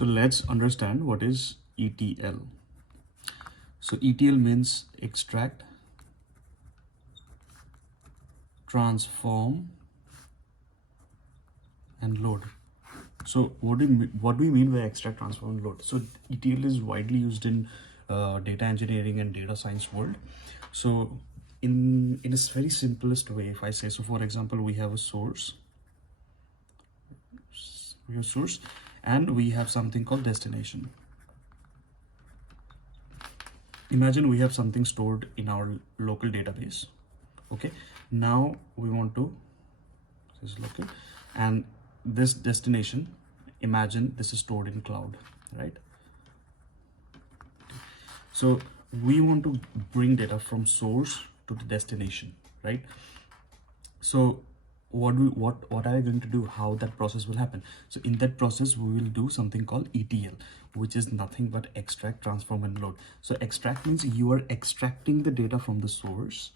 So let's understand what is ETL. So ETL means extract, transform, and load. So what do we mean by extract, transform, and load? So ETL is widely used in data engineering and data science world. So in its very simplest way, if I say, so for example, we have a source, and we have something called destination. Imagine we have something stored in our local database. Okay, now we want to, this is local, and this destination, imagine this is stored in cloud, right? So we want to bring data from source to the destination, right? So what are we going to do, how that process will happen? So in that process we will do something called ETL, which is nothing but extract, transform, and load. So extract means you are extracting the data from the source,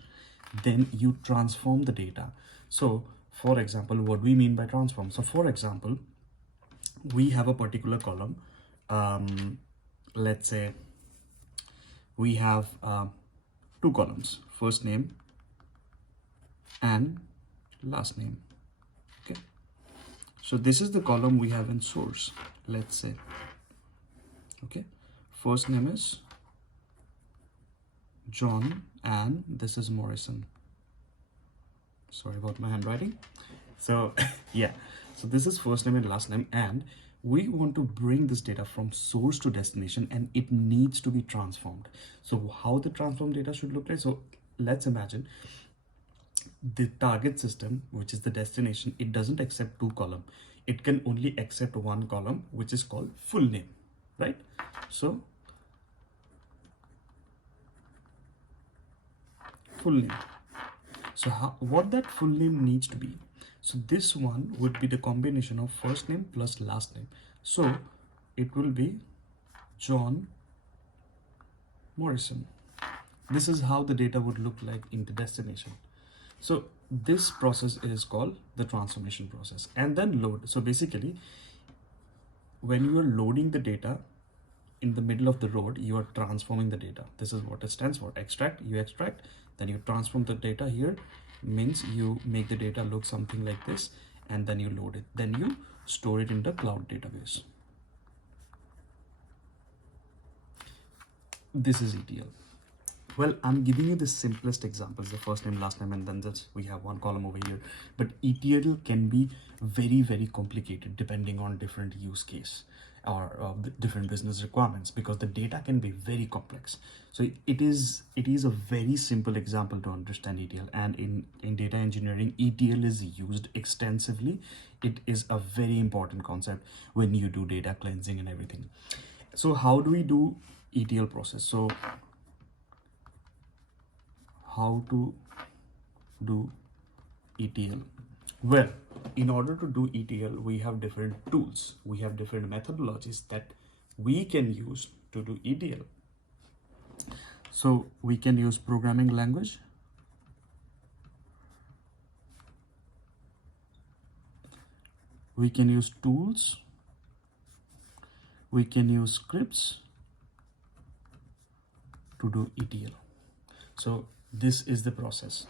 then you transform the data. So for example, what we mean by transform, so for example, we have a particular column, let's say we have two columns, first name and last name. Okay, so this is the column we have in source, let's say. Okay, first name is John and this is Morrison. Sorry about my handwriting. So yeah, so this is first name and last name, and we want to bring this data from source to destination, and it needs to be transformed. So how the transformed data should look like? So let's imagine the target system, which is the destination, it doesn't accept two columns. It can only accept one column, which is called full name, right? So full name. So what that full name needs to be? So this one would be the combination of first name plus last name. So it will be John Morrison. This is how the data would look like in the destination. So this process is called the transformation process. And then load. So basically, when you are loading the data in the middle of the road, you are transforming the data. This is what it stands for. Extract, you extract, then you transform the data. Here means you make the data look something like this, and then you load it. Then you store it in the cloud database. This is ETL. Well, I'm giving you the simplest examples, the first name, last name, and then just we have one column over here. But ETL can be very, very complicated depending on different use case or different business requirements, because the data can be very complex. So it is a very simple example to understand ETL, and in data engineering, ETL is used extensively. It is a very important concept when you do data cleansing and everything. So how do we do ETL process? So how to do ETL? Well, in order to do ETL, we have different tools, we have different methodologies that we can use to do ETL. So we can use programming language, we can use tools, we can use scripts to do ETL. So this is the process.